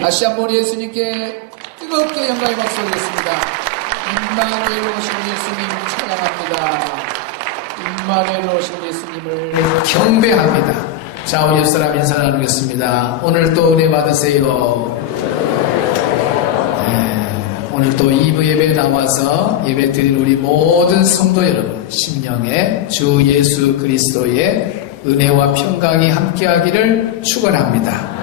다시 한번 예수님께 뜨겁게 영광의 박수 올리겠습니다. 임마누엘 오신 예수님 찬양합니다. 임마누엘 오신 예수님을 경배합니다. 자, 우리 옆사람 인사 나누겠습니다. 오늘 또 은혜 받으세요. 오늘 또 2부 예배에 나와서 예배 드린 우리 모든 성도 여러분, 심령에 주 예수 그리스도의 은혜와 평강이 함께하기를 축원합니다.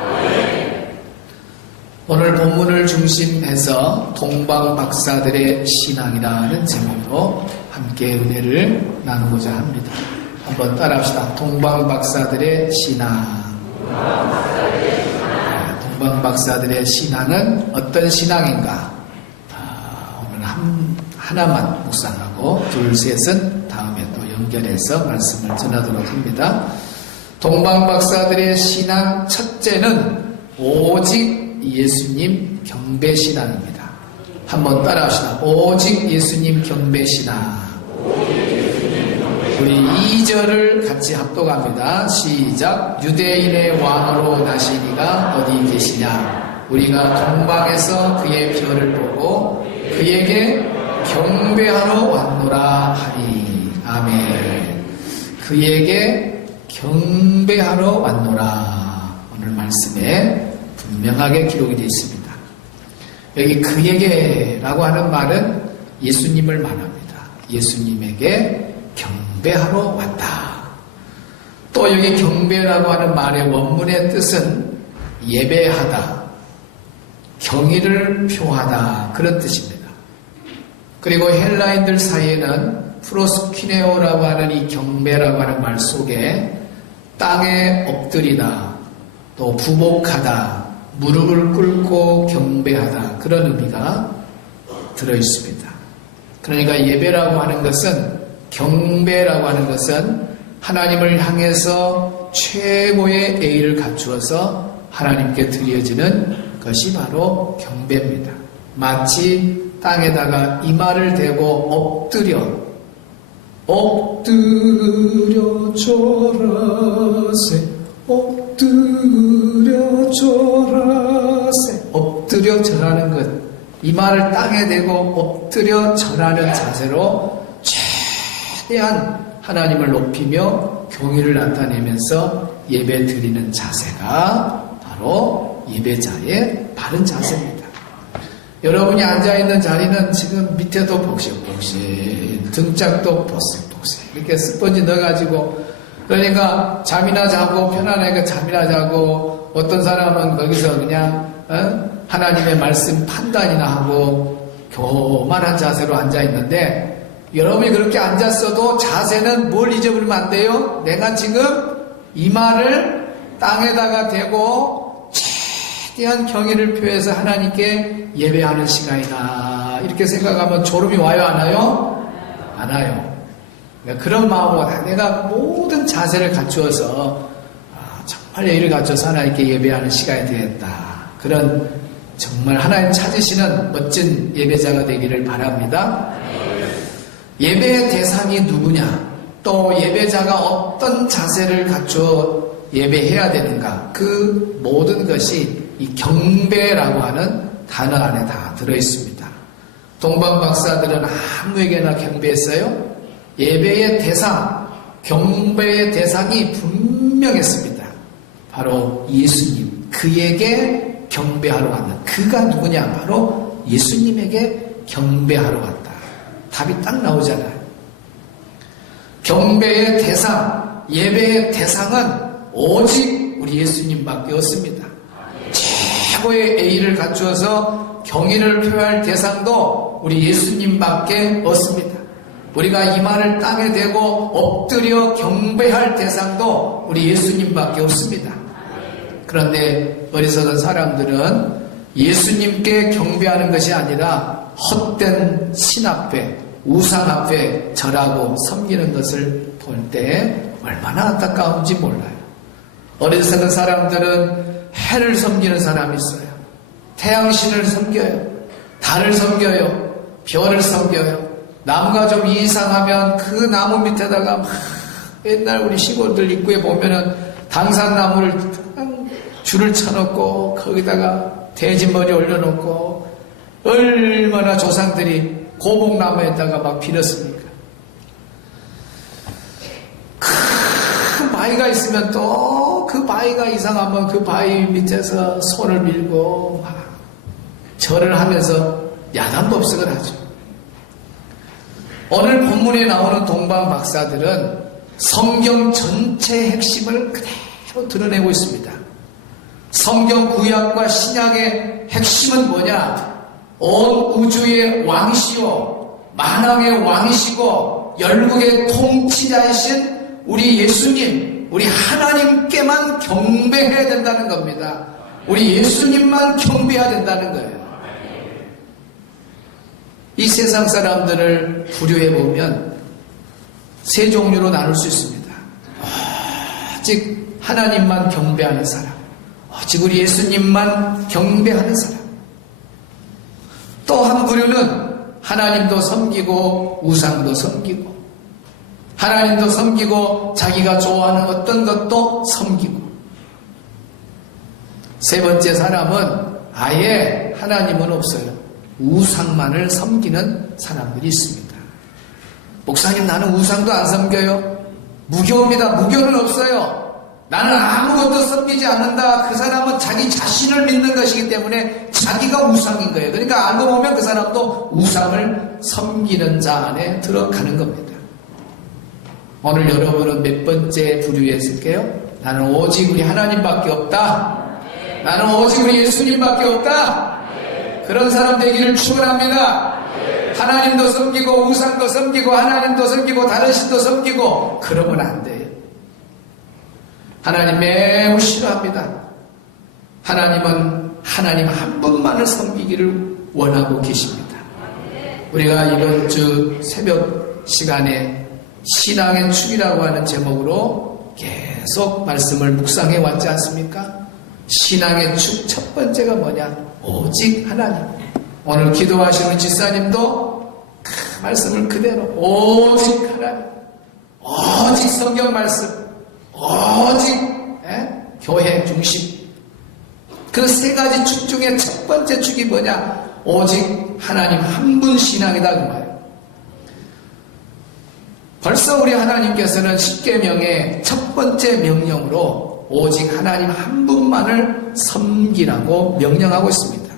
오늘 본문을 중심해서 동방박사들의 신앙이라는 제목으로 함께 은혜를 나누고자 합니다. 한번 따라합시다. 동방박사들의 신앙. 동방박사들의 신앙은 어떤 신앙인가? 오늘 하나만 묵상하고 둘, 셋은 다음에 또 연결해서 말씀을 전하도록 합니다. 동방박사들의 신앙 첫째는 오직 예수님 경배신앙입니다. 한번 따라합시다. 오직 예수님 경배신앙. 우리 2절을 같이 합독합니다. 시작. 유대인의 왕으로 나시니가 어디 계시냐? 우리가 동방에서 그의 별을 보고 그에게 경배하러 왔노라 하니. 아멘. 그에게 경배하러 왔노라. 오늘 말씀에 분명하게 기록이 되어 있습니다. 여기 그에게라고 하는 말은 예수님을 말합니다. 예수님에게 경배하러 왔다. 또 여기 경배라고 하는 말의 원문의 뜻은 예배하다, 경의를 표하다, 그런 뜻입니다. 그리고 헬라인들 사이에는 프로스키네오라고 하는 이 경배라고 하는 말 속에 땅에 엎드리다, 또 부복하다, 무릎을 꿇고 경배하다, 그런 의미가 들어있습니다. 그러니까 예배라고 하는 것은, 경배라고 하는 것은 하나님을 향해서 최고의 예의를 갖추어서 하나님께 드려지는 것이 바로 경배입니다. 마치 땅에다가 이마를 대고 엎드려 절하세, 엎드려 절하세. 엎드려 절하는 것, 이마를 땅에 대고 엎드려 절하는 자세로 최대한 하나님을 높이며 경의를 나타내면서 예배 드리는 자세가 바로 예배자의 바른 자세입니다. 여러분이 앉아있는 자리는 지금 밑에도 복실복실, 등짝도 보슬보슬 이렇게 스펀지 넣어가지고, 그러니까 잠이나 자고 편안하게 잠이나 자고, 어떤 사람은 거기서 그냥 하나님의 말씀 판단이나 하고 교만한 자세로 앉아있는데, 여러분이 그렇게 앉았어도 자세는 뭘 잊어버리면 안 돼요? 내가 지금 이마를 땅에다가 대고 최대한 경의를 표해서 하나님께 예배하는 시간이다, 이렇게 생각하면 졸음이 와요, 안 와요? 안 와요. 그런 마음으로 내가 모든 자세를 갖추어서 정말 예의를 갖춰서 하나님께 예배하는 시간이 되겠다, 그런 정말 하나님 찾으시는 멋진 예배자가 되기를 바랍니다. 예배의 대상이 누구냐, 또 예배자가 어떤 자세를 갖추어 예배해야 되는가, 그 모든 것이 이 경배라고 하는 단어 안에 다 들어있습니다. 동방박사들은 아무에게나 경배했어요? 예배의 대상, 경배의 대상이 분명했습니다. 바로 예수님, 그에게 경배하러 왔는, 그가 누구냐? 바로 예수님에게 경배하러 왔다. 답이 딱 나오잖아요. 경배의 대상, 예배의 대상은 오직 우리 예수님밖에 없습니다. 최고의 예의를 갖추어서 경의를 표할 대상도 우리 예수님밖에 없습니다. 우리가 이마를 땅에 대고 엎드려 경배할 대상도 우리 예수님밖에 없습니다. 그런데 어리석은 사람들은 예수님께 경배하는 것이 아니라 헛된 신 앞에, 우상 앞에 절하고 섬기는 것을 볼 때 얼마나 안타까운지 몰라요. 어리석은 사람들은 해를 섬기는 사람이 있어요. 태양신을 섬겨요. 달을 섬겨요. 별을 섬겨요. 나무가 좀 이상하면 그 나무 밑에다가 막, 옛날 우리 시골들 입구에 보면은 당산나무를 줄을 쳐놓고 거기다가 돼지머리 올려놓고 얼마나 조상들이 고목나무에다가 막 빌었습니까? 큰 바위가 있으면 또 그 바위가 이상하면 그 바위 밑에서 손을 밀고 막 절을 하면서 야단법석을 하죠. 오늘 본문에 나오는 동방 박사들은 성경 전체의 핵심을 그대로 드러내고 있습니다. 성경 구약과 신약의 핵심은 뭐냐? 온 우주의 왕이시오, 만왕의 왕이시고 열국의 통치자이신 우리 예수님, 우리 하나님께만 경배해야 된다는 겁니다. 우리 예수님만 경배해야 된다는 거예요. 이 세상 사람들을 분류해보면 세 종류로 나눌 수 있습니다. 오직 하나님만 경배하는 사람, 오직 우리 예수님만 경배하는 사람. 또 한 부류는 하나님도 섬기고 우상도 섬기고 하나님도 섬기고 자기가 좋아하는 어떤 것도 섬기고, 세 번째 사람은 아예 하나님은 없어요. 우상만을 섬기는 사람들이 있습니다. 목사님, 나는 우상도 안 섬겨요. 무교입니다. 무교는 없어요. 나는 아무것도 섬기지 않는다. 그 사람은 자기 자신을 믿는 것이기 때문에 자기가 우상인 거예요. 그러니까 알고 보면 그 사람도 우상을 섬기는 자 안에 들어가는 겁니다. 오늘 여러분은 몇 번째 부류에 있을게요? 나는 오직 우리 하나님밖에 없다. 나는 오직 우리 예수님밖에 없다. 그런 사람 되기를 축원합니다. 하나님도 섬기고 우상도 섬기고 하나님도 섬기고 다른 신도 섬기고 그러면 안 돼요. 하나님 매우 싫어합니다. 하나님은 하나님 한 분만을 섬기기를 원하고 계십니다. 우리가 이번 주 새벽 시간에 신앙의 축이라고 하는 제목으로 계속 말씀을 묵상해 왔지 않습니까? 신앙의 축 첫 번째가 뭐냐? 오직 하나님. 오늘 기도하시는 지사님도 그 말씀을 그대로 오직 하나님, 오직 성경 말씀, 오직 교회 중심. 그 세 가지 축 중에 첫 번째 축이 뭐냐? 오직 하나님 한 분 신앙이다 그 말이에요. 벌써 우리 하나님께서는 십계명의 첫 번째 명령으로 오직 하나님 한 분만을 섬기라고 명령하고 있습니다.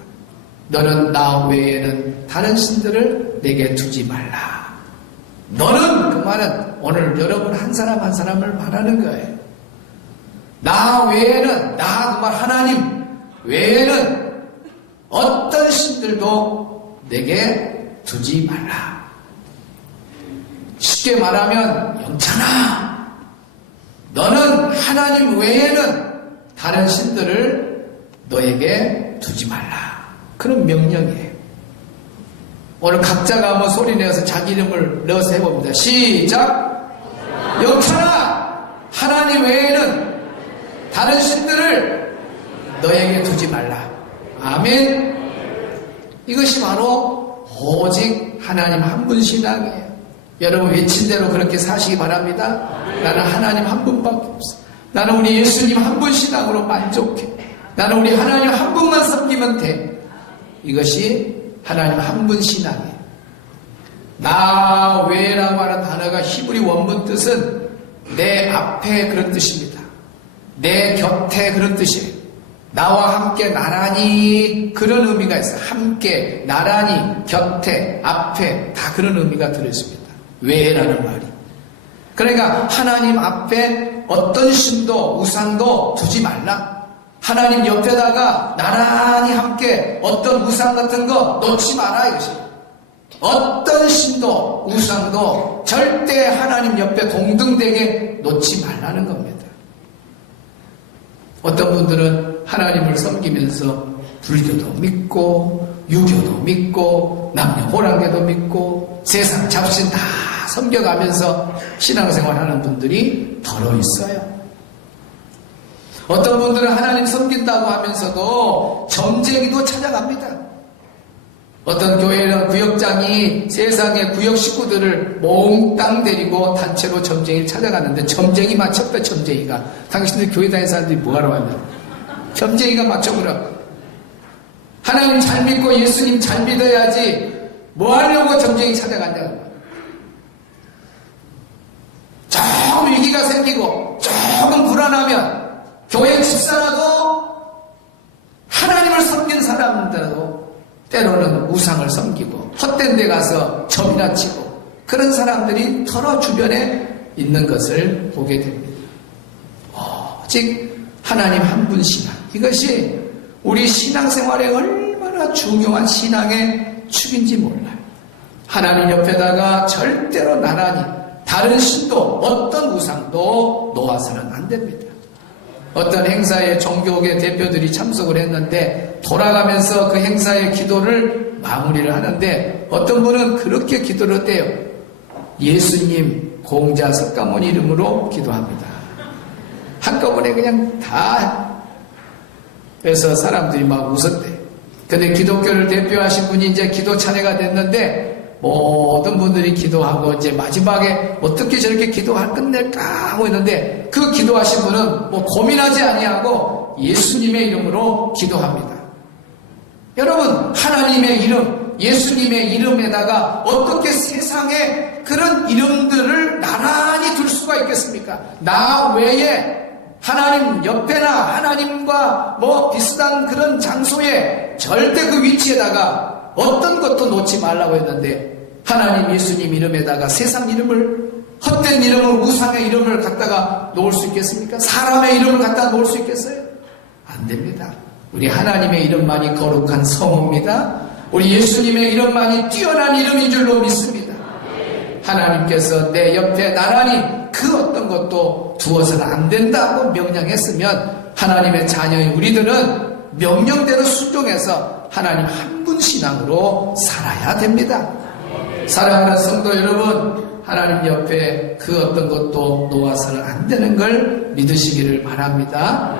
너는 나 외에는 다른 신들을 내게 두지 말라. 너는, 그 말은 오늘 여러분 한 사람 한 사람을 말하는 거예요. 나 외에는, 나 그 말 하나님 외에는 어떤 신들도 내게 두지 말라. 쉽게 말하면 영찬아, 너는 하나님 외에는 다른 신들을 너에게 두지 말라. 그런 명령이에요. 오늘 각자가 한번 소리 내어서 자기 이름을 넣어서 해봅니다. 시작! 영찬아, 하나님 외에는 다른 신들을 너에게 두지 말라. 아멘. 이것이 바로 오직 하나님 한 분 신앙이에요. 여러분 외친 대로 그렇게 사시기 바랍니다. 나는 하나님 한 분밖에 없어. 나는 우리 예수님 한 분 신앙으로 만족해. 나는 우리 하나님 한 분만 섬기면 돼. 이것이 하나님 한 분 신앙이에요. 나 외라고 하는 단어가 히브리 원문 뜻은 내 앞에 그런 뜻입니다. 내 곁에 그런 뜻이에요. 나와 함께 나란히 그런 의미가 있어요. 함께, 나란히, 곁에, 앞에 다 그런 의미가 들어있습니다. 외라는 말이. 그러니까 하나님 앞에 어떤 신도 우상도 두지 말라. 하나님 옆에다가 나란히 함께 어떤 우상 같은 거 놓지 마라 이것이. 어떤 신도 우상도 절대 하나님 옆에 동등되게 놓지 말라는 겁니다. 어떤 분들은 하나님을 섬기면서 불교도 믿고 유교도 믿고 남녀호랑계도 믿고 세상 잡신 다 섬겨가면서 신앙생활하는 분들이 더러 있어요. 어떤 분들은 하나님 섬긴다고 하면서도 점쟁이도 찾아갑니다. 어떤 교회는 구역장이 세상의 구역 식구들을 몽땅 데리고 단체로 점쟁이를 찾아갔는데 점쟁이 맞췄다. 점쟁이가 당신들 교회 다니는 사람들이 뭐하러 왔냐, 점쟁이가 맞춰보라. 하나님 잘 믿고 예수님 잘 믿어야지 뭐 하려고 점쟁이 찾아간다는 거야. 조금 위기가 생기고 조금 불안하면 교회 집사라도 하나님을 섬기는 사람들도 때로는 우상을 섬기고 헛된 데 가서 점이나 치고 그런 사람들이 더러 주변에 있는 것을 보게 됩니다. 오직 하나님 한 분 신앙, 이것이 우리 신앙생활에 얼마나 중요한 신앙의 축인지 몰라요. 하나님 옆에다가 절대로 나란히 다른 신도 어떤 우상도 놓아서는 안 됩니다. 어떤 행사에 종교계 대표들이 참석을 했는데 돌아가면서 그 행사의 기도를 마무리를 하는데 어떤 분은 그렇게 기도를 했대요. 예수님 공자 석가모니 이름으로 기도합니다. 한꺼번에 그냥 다. 그래서 사람들이 막 웃었대. 근데 기독교를 대표하신 분이 이제 기도 차례가 됐는데 모든 분들이 기도하고 이제 마지막에 어떻게 저렇게 기도할 끝낼까 하고 있는데 그 기도하신 분은 뭐 고민하지 아니하고 예수님의 이름으로 기도합니다. 여러분, 하나님의 이름, 예수님의 이름에다가 어떻게 세상에 그런 이름들을 나란히 둘 수가 있겠습니까? 나 외에 하나님 옆에나 하나님과 뭐 비슷한 그런 장소에 절대 그 위치에다가 어떤 것도 놓지 말라고 했는데 하나님 예수님 이름에다가 세상 이름을, 헛된 이름을, 우상의 이름을 갖다가 놓을 수 있겠습니까? 사람의 이름을 갖다가 놓을 수 있겠어요? 안 됩니다. 우리 하나님의 이름만이 거룩한 성호입니다. 우리 예수님의 이름만이 뛰어난 이름인 줄로 믿습니다. 하나님께서 내 옆에 나란히 그 어떤 것도 두어서는 안 된다고 명령했으면 하나님의 자녀인 우리들은 명령대로 순종해서 하나님 한 분 신앙으로 살아야 됩니다. 사랑하는 성도 여러분, 하나님 옆에 그 어떤 것도 놓아서는 안 되는 걸 믿으시기를 바랍니다.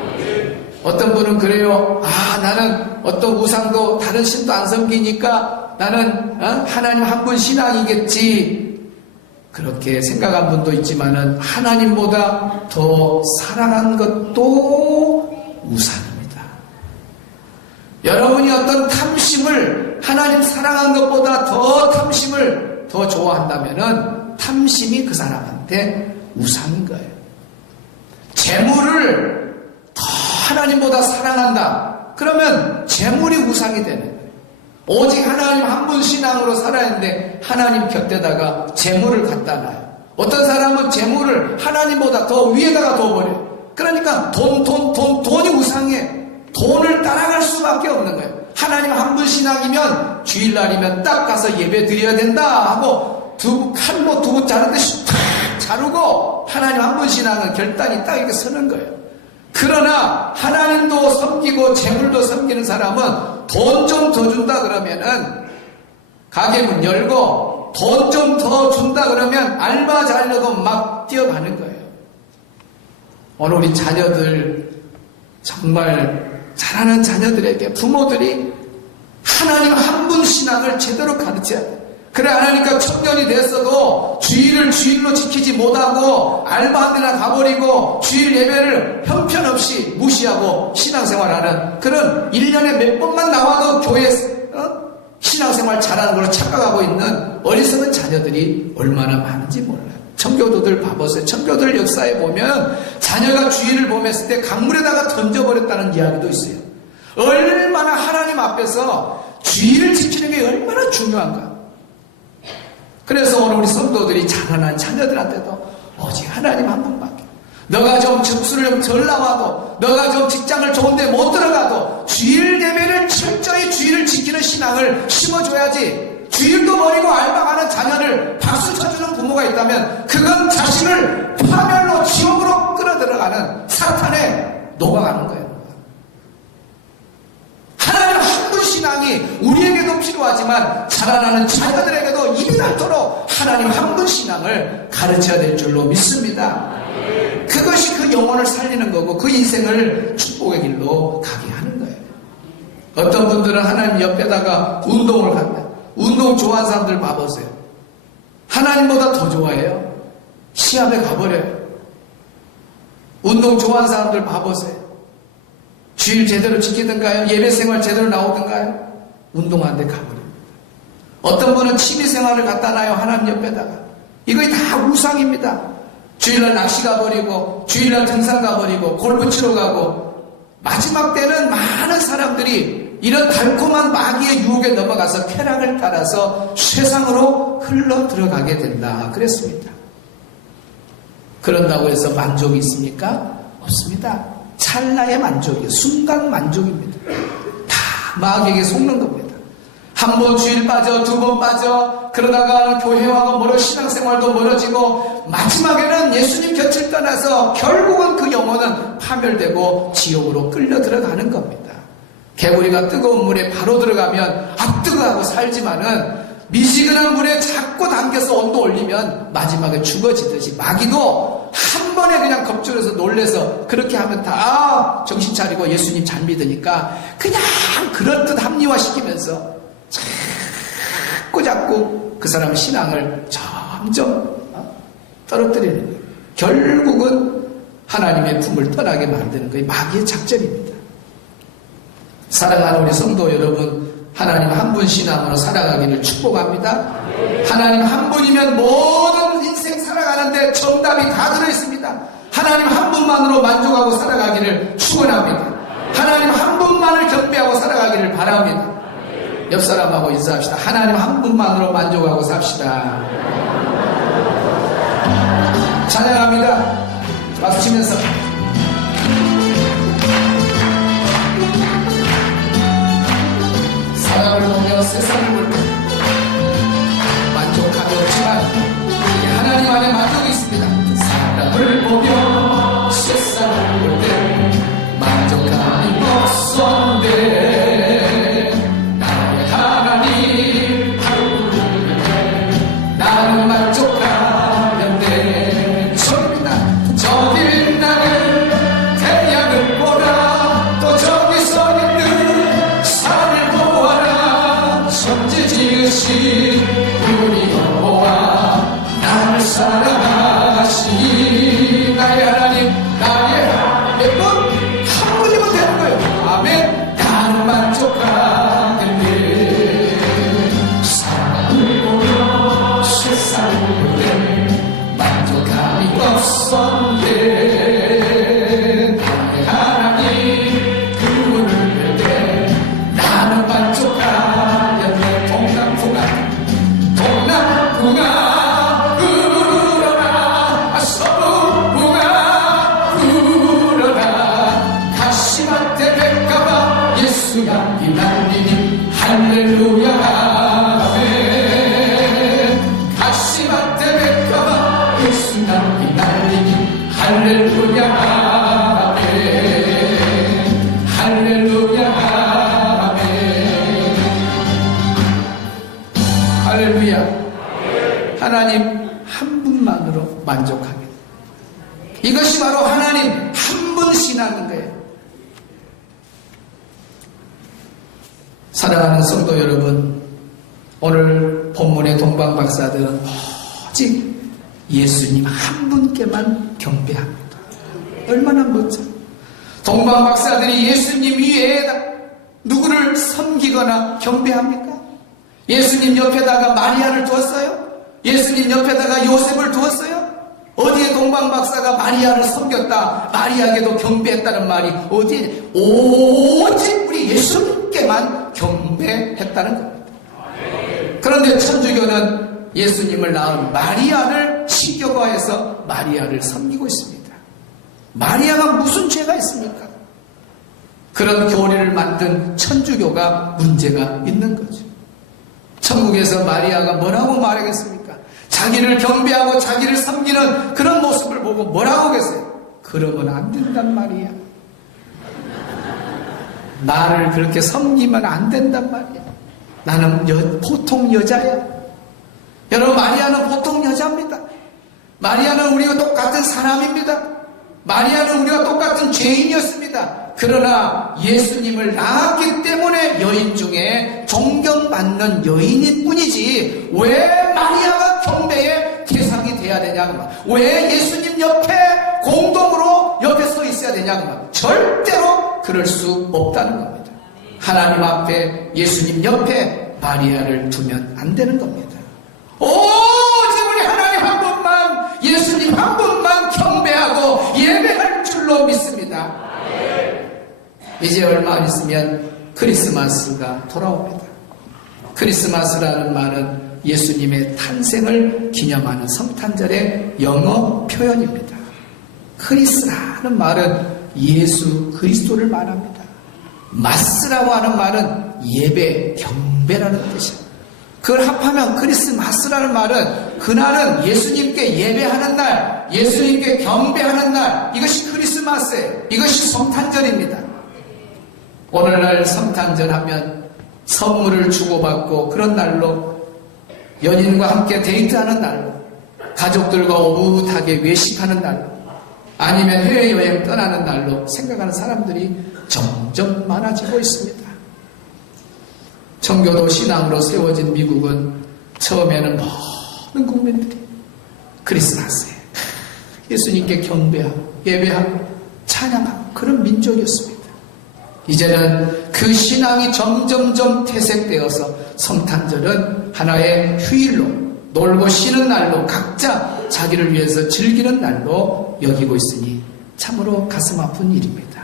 어떤 분은 그래요. 나는 어떤 우상도 다른 신도 안 섬기니까 나는 하나님 한 분 신앙이겠지. 그렇게 생각한 분도 있지만은 하나님보다 더 사랑한 것도 우상입니다. 여러분이 어떤 탐심을 하나님 사랑한 것보다 더 탐심을 더 좋아한다면은 탐심이 그 사람한테 우상인 거예요. 재물을 더 하나님보다 사랑한다. 그러면 재물이 우상이 되는 거예요. 오직 하나님 한 분 신앙으로 살아야 하는데 하나님 곁에다가 재물을 갖다 놔요. 어떤 사람은 재물을 하나님보다 더 위에다가 둬버려요. 그러니까 돈이 우상해. 돈을 따라갈 수밖에 없는 거예요. 하나님 한 분 신앙이면 주일날이면 딱 가서 예배 드려야 된다 하고 칼로 두부 자르듯이 탁 자르고 하나님 한 분 신앙은 결단이 딱 이렇게 서는 거예요. 그러나 하나님도 섬기고 재물도 섬기는 사람은 돈 좀 더 준다 그러면은 가게 문 열고 돈 좀 더 준다 그러면 알바 자려고 막 뛰어가는 거예요. 오늘 우리 자녀들 정말 자라는 자녀들에게 부모들이 하나님 한 분 신앙을 제대로 가르쳐야 돼요. 그래 안 하니까 청년이 됐어도 주일을 주일로 지키지 못하고 알바 한 데나 가버리고 주일 예배를 형편없이 무시하고 신앙생활하는 그런 1년에 몇 번만 나와도 교회 신앙생활 잘하는 걸로 착각하고 있는 어리석은 자녀들이 얼마나 많은지 몰라요. 청교도들 봐보세요. 청교도들 역사에 보면 자녀가 주일을 보냈을 때 강물에다가 던져버렸다는 이야기도 있어요. 얼마나 하나님 앞에서 주일을 지키는 게 얼마나 중요한가. 그래서 오늘 우리 성도들이 자라난 자녀들한테도 오직 하나님 한 분밖에. 너가 좀 점수를 좀 덜 나와도, 너가 좀 직장을 좋은데 못 들어가도 주일 예배를 철저히 주일을 지키는 신앙을 심어줘야지. 주일도 버리고 알바가는 자녀를 박수 쳐주는 부모가 있다면 그건 자신을 파멸로 지옥으로 끌어들어가는 사탄에 녹아가는 거예요. 하나님 한 분 신앙이 우리에게도 필요하지만 자라나는 자녀들에게도 입이 닳도록 하나님 한 분 신앙을 가르쳐야 될 줄로 믿습니다. 그것이 그 영혼을 살리는 거고 그 인생을 축복의 길로 가게 하는 거예요. 어떤 분들은 하나님 옆에다가 운동을 간다. 운동 좋아하는 사람들 봐보세요. 하나님보다 더 좋아해요. 시합에 가버려요. 운동 좋아하는 사람들 봐보세요. 주일 제대로 지키던가요? 예배 생활 제대로 나오던가요? 운동하는데 가버립니다. 어떤 분은 취미생활을 갖다 놔요. 하나님 옆에다가. 이거 다 우상입니다. 주일날 낚시 가버리고 주일날 등산 가버리고 골프 치러 가고 마지막 때는 많은 사람들이 이런 달콤한 마귀의 유혹에 넘어가서 쾌락을 따라서 세상으로 흘러 들어가게 된다 그랬습니다. 그런다고 해서 만족이 있습니까? 없습니다. 찰나의 만족이에요. 순간 만족입니다. 다 마귀에게 속는 겁니다. 한 번 주일 빠져, 두 번 빠져, 그러다가 교회와 멀어 신앙생활도 멀어지고 마지막에는 예수님 곁을 떠나서 결국은 그 영혼은 파멸되고 지옥으로 끌려 들어가는 겁니다. 개구리가 뜨거운 물에 바로 들어가면 뜨거워하고 살지만은 미지근한 물에 자꾸 당겨서 온도 올리면 마지막에 죽어지듯이 마귀도 한 번에 그냥 겁주려서 놀래서 그렇게 하면 다 정신 차리고 예수님 잘 믿으니까 그냥 그렇듯 합리화시키면서 자꾸 그 사람의 신앙을 점점 떨어뜨리는 거예요. 결국은 하나님의 품을 떠나게 만드는 거예요. 마귀의 작전입니다. 사랑하는 우리 성도 여러분, 하나님 한 분 신앙으로 살아가기를 축복합니다. 하나님 한 분이면 모든 인생 살아가는데 정답이 다 들어있습니다. 하나님 한 분만으로 만족하고 살아가기를 축원합니다. 하나님 한 분만을 경배하고 살아가기를 바랍니다. 옆 사람하고 인사합시다. 하나님 한 분만으로 만족하고 삽시다. 찬양합니다. 박수 치면서. 사람을 보며 세상을 볼 때 만족함이 없지만 하나님 안에 만족이 있습니다. 사람을 보며 세상을 볼 때 만족함이 없었는데 나는 만족하면 돼. 저기 나는 태양을 보라. 또 저기 서 있는 산을 보아라. 천지 지으신 우리 여호와 나를 사랑하시니 나의 하나님 나의 몇 분? 한 분이면 되는 거예요. 아멘. 나는 만족하면 돼. 만족함이 없었네. 나의 하나님 그분을 뵐 때 나는 만족하였네. 동남풍아 불어라. 서북풍아 불어라. 가시밭에 백가봐 예수 향기 날리니 할렐루야. 할렐루야 아멘. 할렐루야 아멘. 할렐루야. 하나님 한 분만으로 만족하게. 이것이 바로 하나님 한 분 신앙인 거예요. 사랑하는 성도 여러분, 오늘 본문의 동방박사들은 오직 예수님 한 분께만 경배합니다. 얼마나 멋져. 동방박사들이 예수님 위에 누구를 섬기거나 경배합니까? 예수님 옆에다가 마리아를 두었어요? 예수님 옆에다가 요셉을 두었어요? 어디에 동방박사가 마리아를 섬겼다, 마리아에게도 경배했다는 말이 어디에? 오직 우리 예수님께만 경배했다는 겁니다. 그런데 천주교는 예수님을 낳은 마리아를 신격화해서 마리아를 섬기고 있습니다. 마리아가 무슨 죄가 있습니까? 그런 교리를 만든 천주교가 문제가 있는 거죠. 천국에서 마리아가 뭐라고 말하겠습니까? 자기를 경배하고 자기를 섬기는 그런 모습을 보고 뭐라고 하겠어요? 그러면 안 된단 말이야. 나를 그렇게 섬기면 안 된단 말이야. 나는 보통 여자야. 여러분, 마리아는 보통 여자입니다. 마리아는 우리와 똑같은 사람입니다. 마리아는 우리와 똑같은 죄인이었습니다. 그러나 예수님을 낳았기 때문에 여인 중에 존경받는 여인일 뿐이지 왜 마리아가 경배의 대상이 돼야 되냐고, 왜 예수님 옆에 공동으로 옆에 서 있어야 되냐고, 절대로 그럴 수 없다는 겁니다. 하나님 앞에 예수님 옆에 마리아를 두면 안 되는 겁니다. 오직 우리 하나님 한 분만, 예수님 한 분만 경배하고 예배할 줄로 믿습니다. 이제 얼마 안 있으면 크리스마스가 돌아옵니다. 크리스마스라는 말은 예수님의 탄생을 기념하는 성탄절의 영어 표현입니다. 크리스라는 말은 예수 그리스도를 말합니다. 마스라고 하는 말은 예배, 경배라는 뜻입니다. 그걸 합하면 크리스마스라는 말은 그날은 예수님께 예배하는 날, 예수님께 경배하는 날, 이것이 크리스마스예요. 이것이 성탄절입니다. 오늘날 성탄절 하면 선물을 주고받고 그런 날로, 연인과 함께 데이트하는 날로, 가족들과 오붓하게 외식하는 날로, 아니면 해외여행 떠나는 날로 생각하는 사람들이 점점 많아지고 있습니다. 청교도 신앙으로 세워진 미국은 처음에는 모든 국민들이 크리스마스에 예수님께 경배하고 예배하고 찬양하고 그런 민족이었습니다. 이제는 그 신앙이 점점점 퇴색되어서 성탄절은 하나의 휴일로, 놀고 쉬는 날로, 각자 자기를 위해서 즐기는 날로 여기고 있으니 참으로 가슴 아픈 일입니다.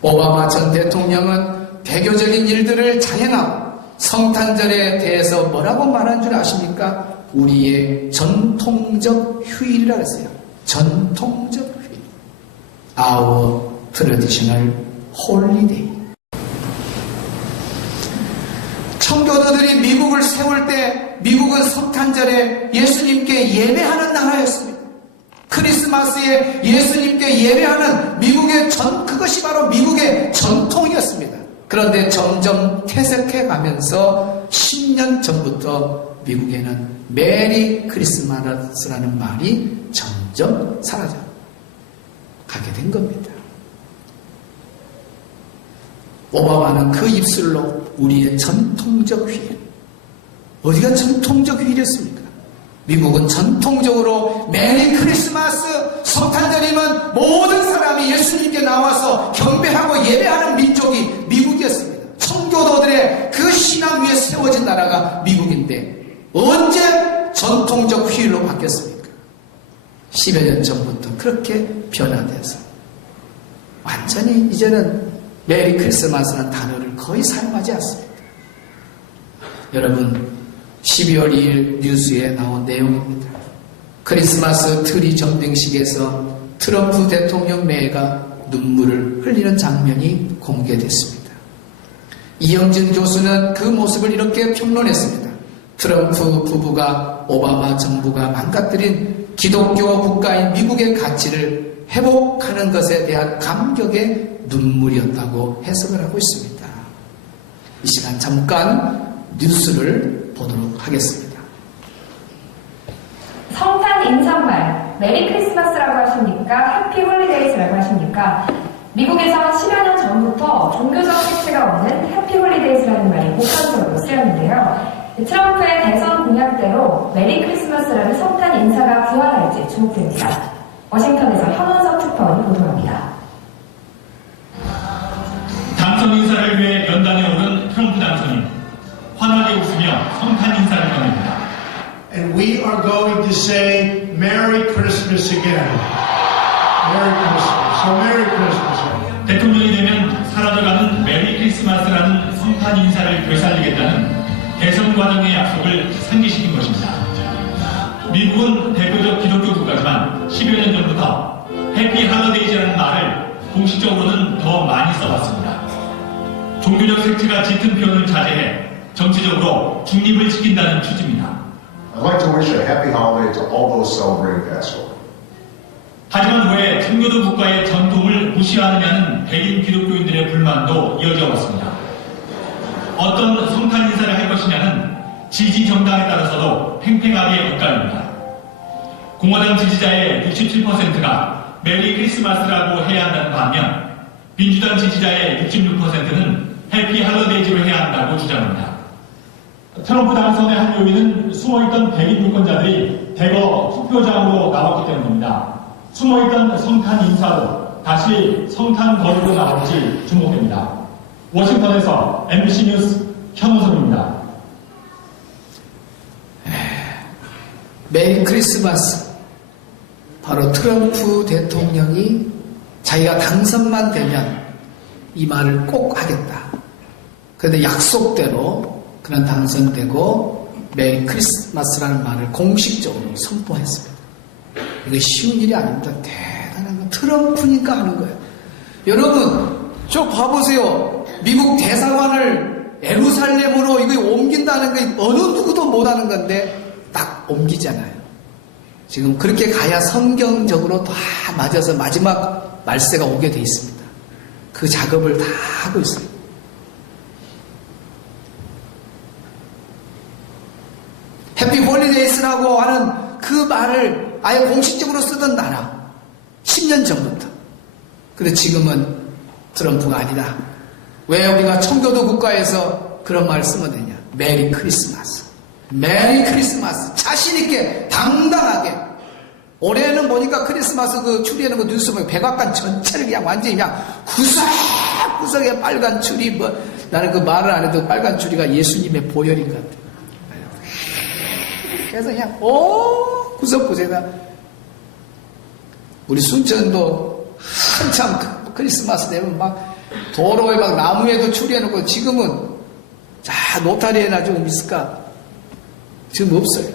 오바마 전 대통령은 배교적인 일들을 자행하고 성탄절에 대해서 뭐라고 말한 줄 아십니까? 우리의 전통적 휴일이라고 했어요. 전통적 휴일. Our traditional holiday. 청교도들이 미국을 세울 때 미국은 성탄절에 예수님께 예배하는 나라였습니다. 크리스마스에 예수님께 예배하는 미국의 그것이 바로 미국의 전통이었습니다. 그런데 점점 퇴색해 가면서 10년 전부터 미국에는 메리 크리스마스라는 말이 점점 사라져 가게 된 겁니다. 오바마는 그 입술로 우리의 전통적 휴일, 어디가 전통적 휴일이었습니까? 미국은 전통적으로 메리 크리스마스, 성탄절이면 모든 사람이 예수님께 나와서 경배하고 예배하는 민족이 미국이었습니다. 청교도들의 그 신앙 위에 세워진 나라가 미국인데 언제 전통적 휴일로 바뀌었습니까? 10여 년 전부터 그렇게 변화돼서 완전히 이제는 메리 크리스마스라는 단어를 거의 사용하지 않습니다. 여러분, 12월 2일 뉴스에 나온 내용입니다. 크리스마스 트리 점등식에서 트럼프 대통령 매가 눈물을 흘리는 장면이 공개됐습니다. 이영진 교수는 그 모습을 이렇게 평론했습니다. 트럼프 부부가 오바마 정부가 망가뜨린 기독교 국가인 미국의 가치를 회복하는 것에 대한 감격의 눈물이었다고 해석을 하고 있습니다. 이 시간 잠깐 뉴스를 보도록 하겠습니다. 성탄 인사말, 메리 크리스마스라고 하십니까? 해피 홀리데이즈라고 하십니까? 미국에서 10여 년 전부터 종교적 색채가 없는 해피 홀리데이즈라는 말이 복합적으로 쓰였는데요. 트럼프의 대선 공약대로 메리 크리스마스라는 성탄 인사가 부활할지 주목됩니다. 워싱턴에서 현원석 특파원이 보도합니다. 당선 인사를 위해 연단에 오른 트럼프 당선인, 환하게 웃으며 성탄 인사를 건넵니다. And we are going to say Merry Christmas again. Merry Christmas. So Merry Christmas. 대통령이 되면 사라져가는 메리 크리스마스라는 성탄 인사를 되살리겠다는 대선 과정의 약속을 상기시킨 것입니다. 미국은 대표적 기독교 국가지만 10여 년 전부터 해피 할러데이즈라는 말을 공식적으로는 더 많이 써봤습니다. 종교적 색채가 짙은 표현을 자제해 정치적으로 중립을 지킨다는 취지입니다. I'd like to wish a happy holiday to all those celebrating Passover. 하지만 왜 청교도 국가의 전통을 무시하느냐는 백인 기독교인들의 불만도 이어져 왔습니다. 어떤 성탄 인사를 할 것이냐는 지지 정당에 따라서도 팽팽하게 엇갈립니다. 공화당 지지자의 67%가 메리 크리스마스라고 해야 한다는 반면 민주당 지지자의 66%는 해피 할러데이즈로 해야 한다고 주장합니다. 트럼프 당선의 한 요인은 숨어있던 백인 유권자들이 대거 투표장으로 나왔기 때문입니다. 숨어있던 성탄 인사로 다시 성탄 거리로 나올지 주목됩니다. 워싱턴에서 MBC 뉴스 현우섭입니다. 메리 크리스마스. 바로 트럼프 대통령이 자기가 당선만 되면 이 말을 꼭 하겠다. 그런데 약속대로 그는 당선되고 메리 크리스마스라는 말을 공식적으로 선포했습니다. 이게 쉬운 일이 아닙니다. 대단한 거. 트럼프니까 하는 거예요. 여러분, 저 봐보세요. 미국 대사관을 예루살렘으로 이거 옮긴다는 게 어느 누구도 못하는 건데 딱 옮기잖아요. 지금 그렇게 가야 성경적으로 다 맞아서 마지막 말세가 오게 돼 있습니다. 그 작업을 다 하고 있어요. 해피 홀리데이스라고 하는 그 말을 아예 공식적으로 쓰던 나라. 10년 전부터. 근데 지금은 트럼프가 아니다. 왜 우리가 청교도 국가에서 그런 말을 쓰면 되냐? 메리 크리스마스. 메리 크리스마스. 자신있게, 당당하게. 올해는 보니까 크리스마스 그 추리하는 거 뉴스 보면 백악관 전체를 그냥 완전히 그냥 구석구석에 빨간 추리, 뭐, 나는 그 말을 안 해도 빨간 추리가 예수님의 보혈인 것 같아요. 그래서 그냥, 구석구석에다. 우리 순천도 한참 크리스마스 되면 막 도로에 막 나무에도 추리해놓고 지금은 자, 노타리에나 좀 있을까? 지금 없어요.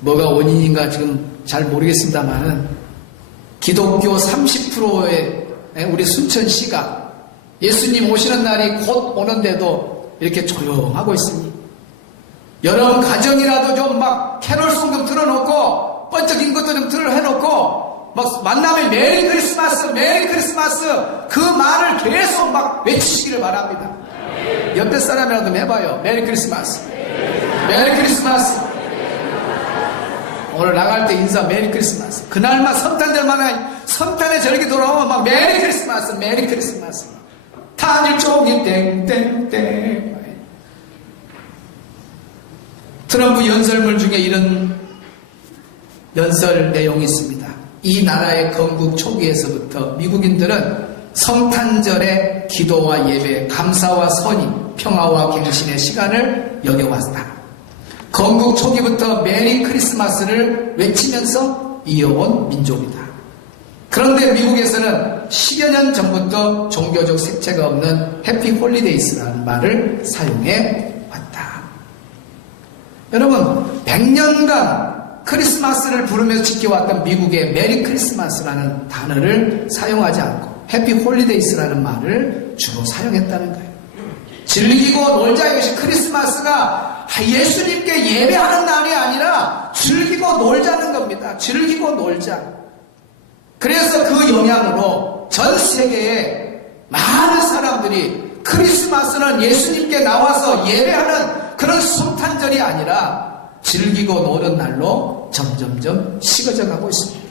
뭐가 원인인가 지금 잘 모르겠습니다만은 기독교 30%의 우리 순천시가 예수님 오시는 날이 곧 오는데도 이렇게 조용하고 있으니 여러분 가정이라도 좀 막 캐롤송 좀 틀어놓고 번쩍인 것도 좀 해놓고 막 만나면 메리 크리스마스 메리 크리스마스 그 말을 계속 막 외치시기를 바랍니다. 옆에 사람이라도 해봐요. 메리 크리스마스 메리 크리스마스. 오늘 나갈 때 인사 메리 크리스마스. 그날만 성탄절만 성탄의 절기 돌아오면 막 메리 크리스마스 메리 크리스마스. 탄일 종이 땡땡땡. 트럼프 연설문 중에 이런 연설 내용이 있습니다. 이 나라의 건국 초기에서부터 미국인들은 성탄절의 기도와 예배, 감사와 선임, 평화와 갱신의 시간을 여겨왔다. 건국 초기부터 메리 크리스마스를 외치면서 이어온 민족이다. 그런데 미국에서는 10여 년 전부터 종교적 색채가 없는 해피 홀리데이스라는 말을 사용해 왔다. 여러분, 100년간 크리스마스를 부르면서 지켜왔던 미국의 메리 크리스마스라는 단어를 사용하지 않고 해피 홀리데이스라는 말을 주로 사용했다는 거예요. 즐기고 놀자. 이것이 크리스마스가 예수님께 예배하는 날이 아니라 즐기고 놀자는 겁니다. 즐기고 놀자. 그래서 그 영향으로 전 세계에 많은 사람들이 크리스마스는 예수님께 나와서 예배하는 그런 성탄절이 아니라 즐기고 노는 날로 점점점 식어져 가고 있습니다.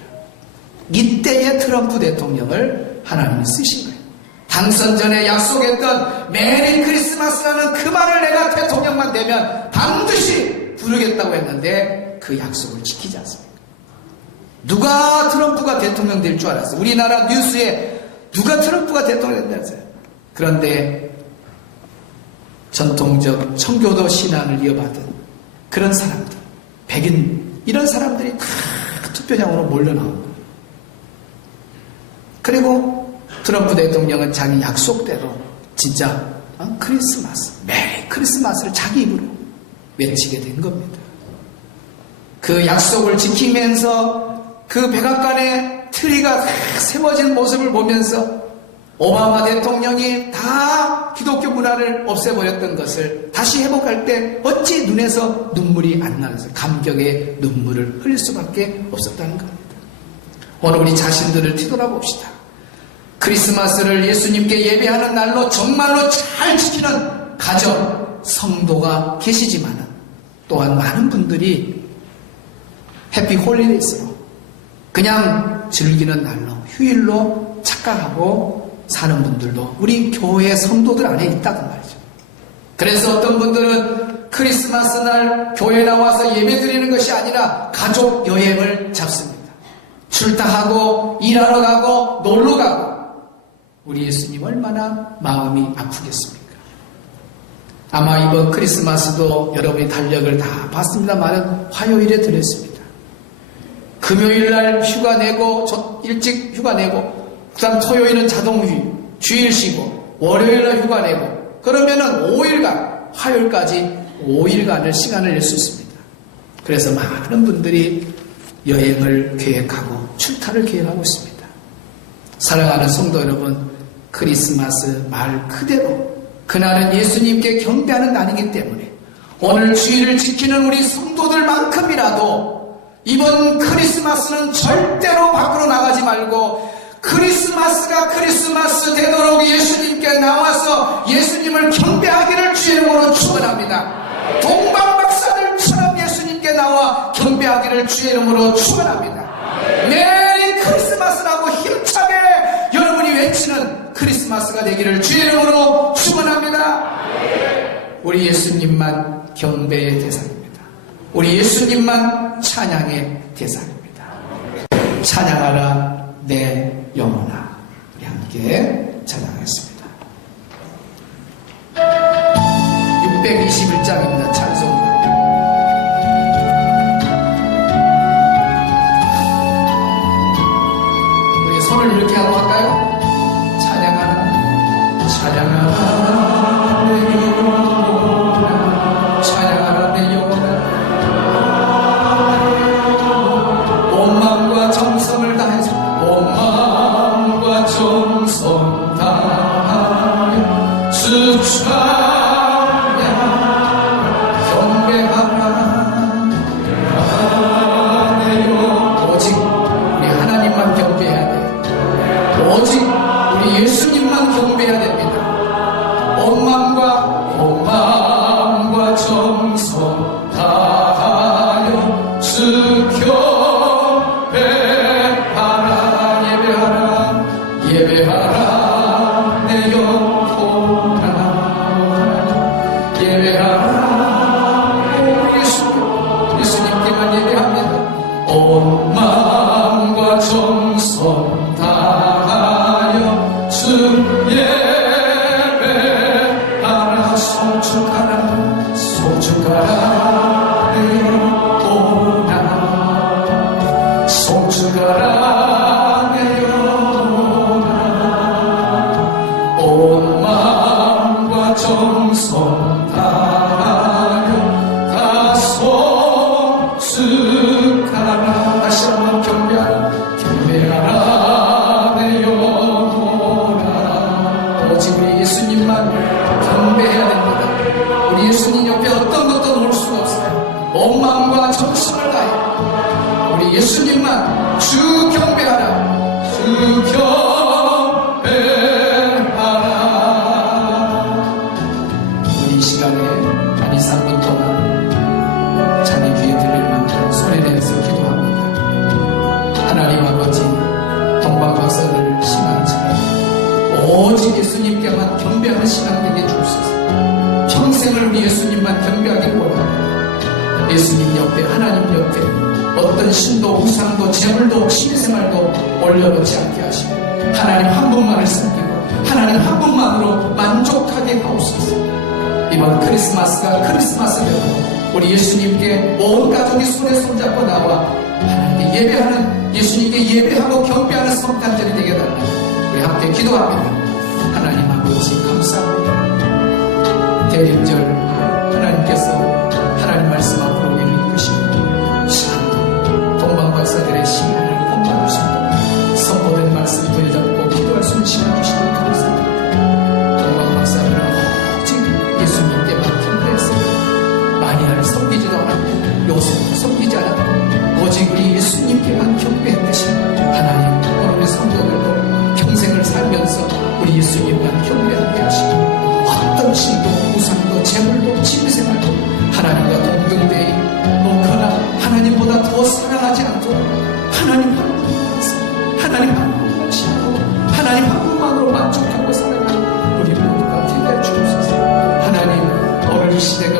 이때의 트럼프 대통령을 하나님이 쓰신 거예요. 당선 전에 약속했던 메리 크리스마스라는 그 말을 내가 대통령만 되면 반드시 부르겠다고 했는데 그 약속을 지키지 않습니까? 누가 트럼프가 대통령 될 줄 알았어요? 우리나라 뉴스에 누가 트럼프가 대통령 된다 했어요? 그런데 전통적 청교도 신앙을 이어받은 그런 사람들, 백인 이런 사람들이 다 투표장으로 몰려나온 거예요. 그리고 트럼프 대통령은 자기 약속대로 진짜 크리스마스, 메리 크리스마스를 자기 입으로 외치게 된 겁니다. 그 약속을 지키면서 그 백악관의 트리가 세워진 모습을 보면서 오바마 대통령이 다 기독교 문화를 없애버렸던 것을 다시 회복할 때 어찌 눈에서 눈물이 안 나면서 감격의 눈물을 흘릴 수밖에 없었다는 겁니다. 오늘 우리 자신들을 뒤돌아봅시다. 크리스마스를 예수님께 예배하는 날로 정말로 잘 지키는 가정, 성도가 계시지만 또한 많은 분들이 해피 홀리데이스로 그냥 즐기는 날로 휴일로 착각하고 사는 분들도 우리 교회 성도들 안에 있다고 말이죠. 그래서 어떤 분들은 크리스마스 날 교회 나와서 예배 드리는 것이 아니라 가족 여행을 잡습니다. 출타하고 일하러 가고 놀러 가고 우리 예수님 얼마나 마음이 아프겠습니까? 아마 이번 크리스마스도 여러분이 달력을 다 봤습니다만 화요일에 들었습니다. 금요일날 휴가 내고 일찍 휴가 내고 그 다음 토요일은 자동휴일 주일 쉬고 월요일날 휴가 내고 그러면은 5일간 화요일까지 5일간을 시간을 낼 수 있습니다. 그래서 많은 분들이 여행을 계획하고 출타를 계획하고 있습니다. 사랑하는 성도 여러분, 크리스마스 말 그대로 그날은 예수님께 경배하는 날이기 때문에 오늘 주일을 지키는 우리 성도들만큼이라도 이번 크리스마스는 절대로 밖으로 나가지 말고 크리스마스가 크리스마스 되도록 예수님께 나와서 예수님을 경배하기를 주의 이름으로 축원합니다. 동방박사들처럼 예수님께 나와 경배하기를 주의 이름으로 축원합니다. 메리 크리스마스라고 힘차게 여러분이 외치는 크리스마스가 되기를 주의 이름으로 축원합니다. 우리 예수님만 경배의 대상입니다. 우리 예수님만 찬양의 대상입니다. 찬양하라 내 영혼아. 우리 함께 찬양하겠습니다. 621장입니다. 찬송가. 우리 손을 이렇게 하고 할까요? 찬양하라 찬양하라 내 영혼아 찬양하라 내 영혼아 온 마음과 정성을 다해서 온 마음과 정성 다하여 주 찬양 경배하라 오직 우리 하나님만 경배해야 돼요. 오직 우리 예수님만 경배해야 됩니다. 온 마음과 정성 다하여 주 예배하라 내 영혼아 예배하라 예수님께만 예배합니다. 온 마음과 정성 다하여 주 예배하라 송축하라 내 영혼아 송축하라 온 마음과 정성 다하여 다 송축하라 다시 한번 경배하라 내 영혼아 오직 우리 예수님만 경배해야 됩니다. 우리 예수님 옆에 어떤 것도 놓을 수가 없어요. 온 마음과 정성을 다해 우리 예수님만 주 경배하라 주 경배하라. 이 시간에 한 2, 3분 동안 자기 귀에 들릴 만큼 소리 내서 기도합니다. 하나님 아버지 동방박사들을 신앙처럼 오직 예수님께만 경배하는 신앙 되게 주옵소서. 평생을 우리 예수님만 경배하길 원합니다. 예수님 옆에 하나님 옆에 어떤 신도 우상도 재물도 취미생활도 올려놓지 않게 하시고 하나님 한 분만을 섬기고 하나님 한 분만으로 만족하게 하옵소서. 이번 크리스마스가 크리스마스되고 우리 예수님께 온 가족이 손에 손잡고 나와 하나님께 예배하는 예수님께 예배하고 경배하는 성탄절이 되게 달라 우리 함께 기도합니다. 하나님 아버지 감사합니다. 대림절 하나님께서 하나님 말씀 앞으로 우리를 이끄시고 시간도 동방박사들의 시간을 본받으시고 선포된 말씀 되잡고 기도할 수 있는 시간 주시니 감사합니다. 동방박사들은 오직 예수님께만 경배했습니다. 마리아를 섬기지도 않았고 요셉도 섬기지 않았고 오직 우리 예수님께만 경배했듯이 하나님 오늘 성도들도 평생을 살면서 우리 예수님만 경배하게 하시고 어떤 신도 우상도 재물도 취미생활도 하나님과 동등되이 놓거나 하나님보다 더 사랑하지 않도록 하나님 한 분만 하나님 한 분만 신하고 하나님 한 분만으로 만족하고 살아가는 우리 모두가 되게 해주옵소서. 하나님 오늘 이 시대가